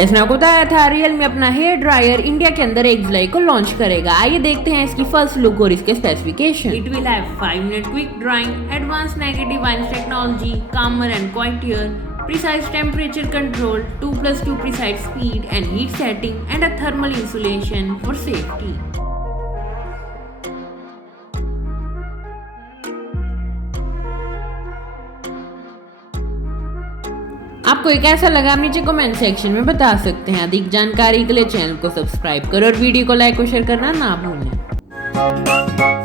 जैसे मैं आपको बताया था, Realme अपना हेयर ड्रायर इंडिया के अंदर 1 जुलाई को लॉन्च करेगा। आइए देखते हैं इसकी फर्स्ट लुक और इसके specification. It will have 5 minute quick drawing, advance negative ions technology, calmer and quieter, precise temperature control, 2+2 precise speed and heat setting, and a thermal insulation for safety. आपको एक ऐसा लगा, आप नीचे कमेंट सेक्शन में बता सकते हैं। अधिक जानकारी के लिए चैनल को सब्सक्राइब करो और वीडियो को लाइक और शेयर करना ना भूलें।